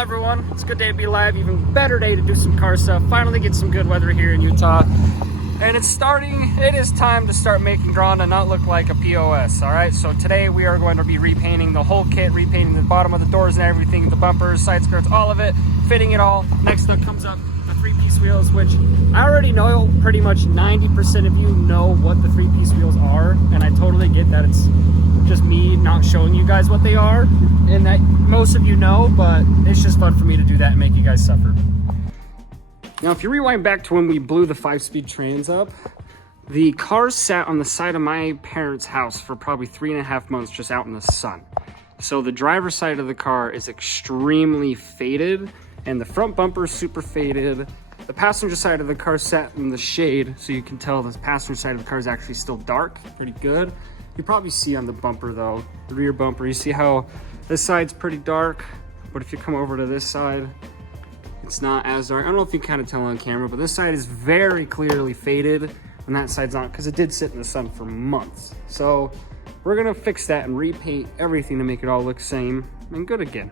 everyone, it's a good day to be alive, even better day to do some car stuff. Finally get some good weather here in Utah. And it is time to start making Gronda not look like a POS, all right? So today we are going to be repainting the whole kit, repainting the bottom of the doors and everything, the bumpers, side skirts, all of it, fitting it all. Next up comes up the three-piece wheels, which I already know pretty much 90% of you know what the three-piece wheels are, and I totally get that it's just me not showing you guys what they are, and that most of you know, but it's just fun for me to do that and make you guys suffer. Now, if you rewind back to when we blew the 5-speed trans up, the cars sat on the side of my parents' house for probably 3.5 months just out in the sun. So the driver's side of the car is extremely faded, and the front bumper is super faded. The passenger side of the car sat in the shade, so you can tell the passenger side of the car is actually still dark, pretty good. You probably see on the bumper though, the rear bumper, you see how this side's pretty dark, but if you come over to this side, it's not as dark. I don't know if you can kind of tell on camera, but this side is very clearly faded and that side's not, because it did sit in the sun for months. So we're gonna fix that and repaint everything to make it all look same and good again.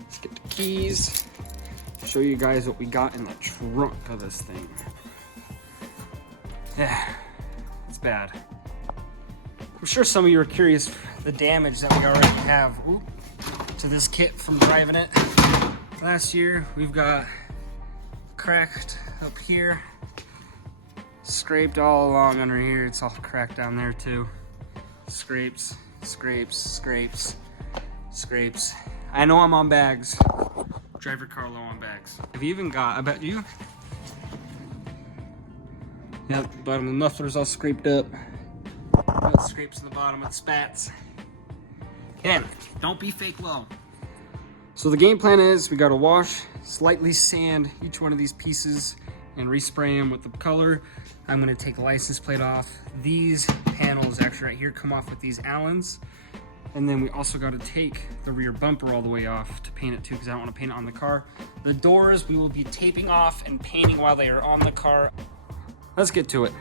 Let's get the keys, show you guys what we got in the trunk of this thing. Yeah, it's bad. I'm sure some of you are curious the damage that we already have to this kit from driving it last year. We've got cracked up here, scraped all along under here. It's all cracked down there too. Scrapes, scrapes, scrapes, scrapes. I know I'm on bags. Driver car low on bags. Have you even got, I bet you? Yep, bottom of the muffler's all scraped up. Got scrapes in the bottom of the spats. Again, don't be fake low. So the game plan is we gotta wash, slightly sand each one of these pieces and respray them with the color. I'm gonna take the license plate off. These panels actually right here come off with these Allens. And then we also gotta take the rear bumper all the way off to paint it too, because I don't wanna paint it on the car. The doors we will be taping off and painting while they are on the car. Let's get to it.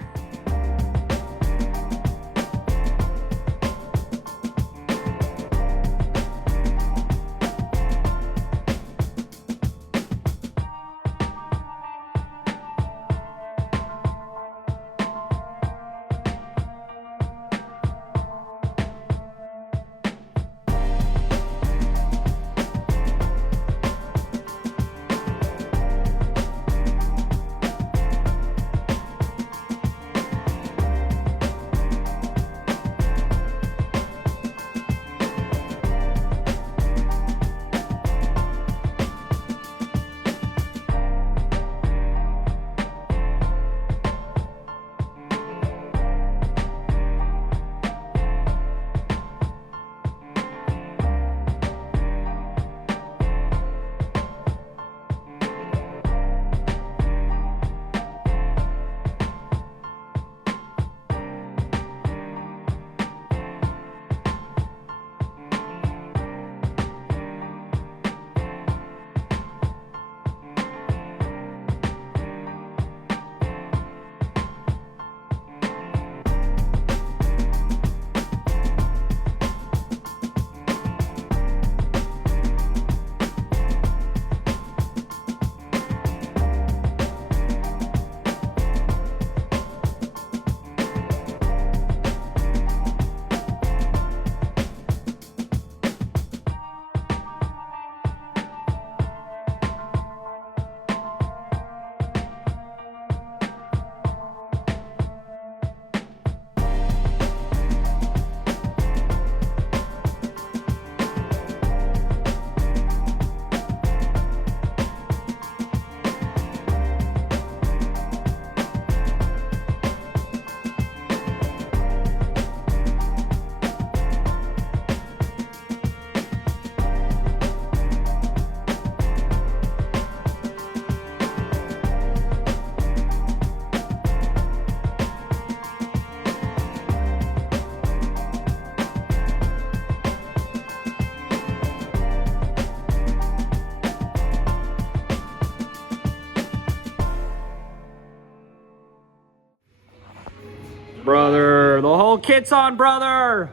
Brother, the whole kit's on, brother.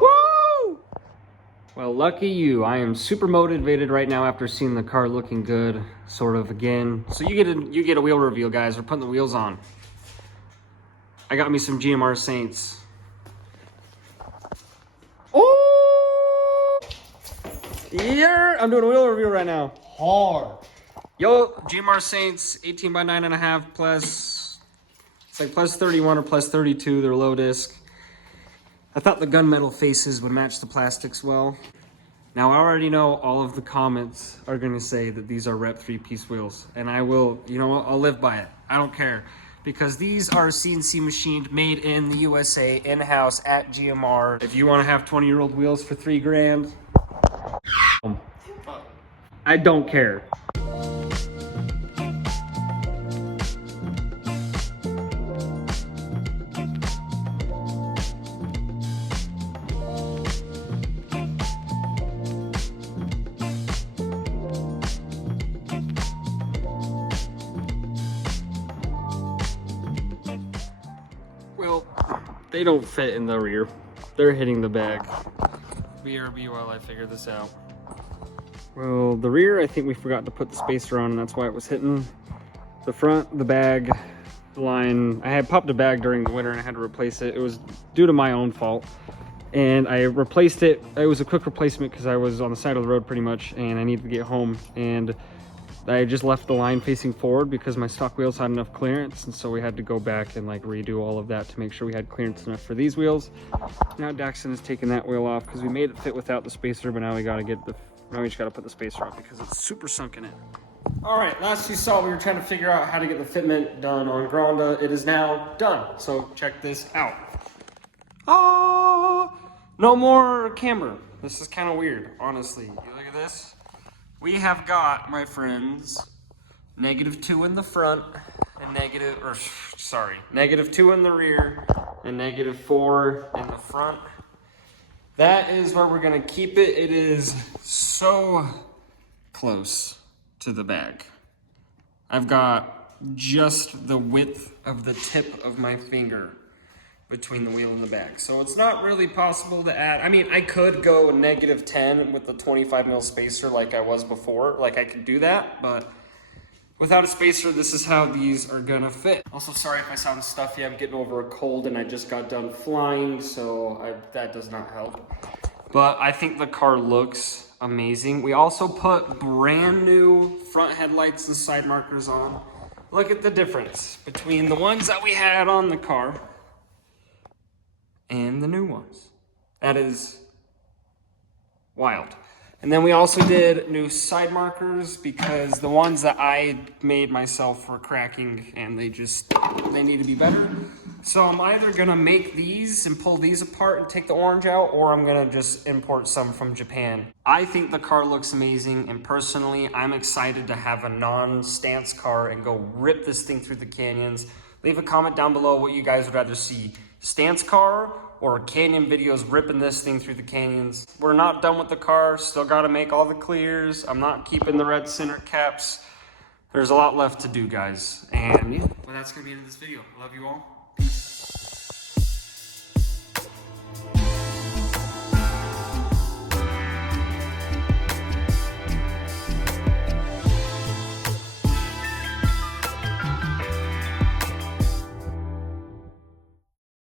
Woo! Well, lucky you. I am super motivated right now after seeing the car looking good, sort of again. So you get a wheel reveal, guys. We're putting the wheels on. I got me some GMR Saints. Oh! Yeah, I'm doing a wheel reveal right now. Hard. Yo, GMR Saints 18 by 9.5 plus, it's like plus 31 or plus 32. They're low disc. I thought the gunmetal faces would match the plastics well. Now I already know all of the comments are gonna say that these are Rep 3-piece wheels, and I will, you know what, I'll live by it. I don't care, because these are CNC machined, made in the USA, in-house at GMR. If you wanna have 20-year-old wheels for $3 grand, I don't care. Well, they don't fit in the rear. They're hitting the bag. BRB while I figure this out. Well, the rear, I think we forgot to put the spacer on, and that's why it was hitting. The front, the bag, the line. I had popped a bag during the winter and I had to replace it. It was due to my own fault. And I replaced it. It was a quick replacement because I was on the side of the road pretty much and I needed to get home. And I just left the line facing forward because my stock wheels had enough clearance, and so we had to go back and like redo all of that to make sure we had clearance enough for these wheels. Now Daxton has taken that wheel off because we made it fit without the spacer, but now we just gotta put the spacer on because it's super sunken in. All right, last you saw we were trying to figure out how to get the fitment done on Gronda. It is now done, so check this out. Oh, no more camber. This is kind of weird, honestly. You look at this. We have got, my friends, -2 in the front and -2 in the rear and -4 in the front. That is where we're gonna keep it. It is so close to the bag. I've got just the width of the tip of my finger between the wheel and the bag. So it's not really possible to add. I mean, I could go -10 with the 25 mil spacer like I was before. Like I could do that, but without a spacer, this is how these are gonna fit. Also, sorry if I sound stuffy. I'm getting over a cold and I just got done flying, so that does not help. But I think the car looks amazing. We also put brand new front headlights and side markers on. Look at the difference between the ones that we had on the car and the new ones. That is wild. And then we also did new side markers because the ones that I made myself were cracking and they need to be better. So I'm either gonna make these and pull these apart and take the orange out, or I'm gonna just import some from Japan. I think the car looks amazing, and personally, I'm excited to have a non-stance car and go rip this thing through the canyons. Leave a comment down below what you guys would rather see. Stance car or canyon videos ripping this thing through the canyons. We're not done with the car. Still got to make all the clears. I'm not keeping the red center caps. There's a lot left to do, guys. And yeah, well, that's going to be the end of this video. Love you all. Peace.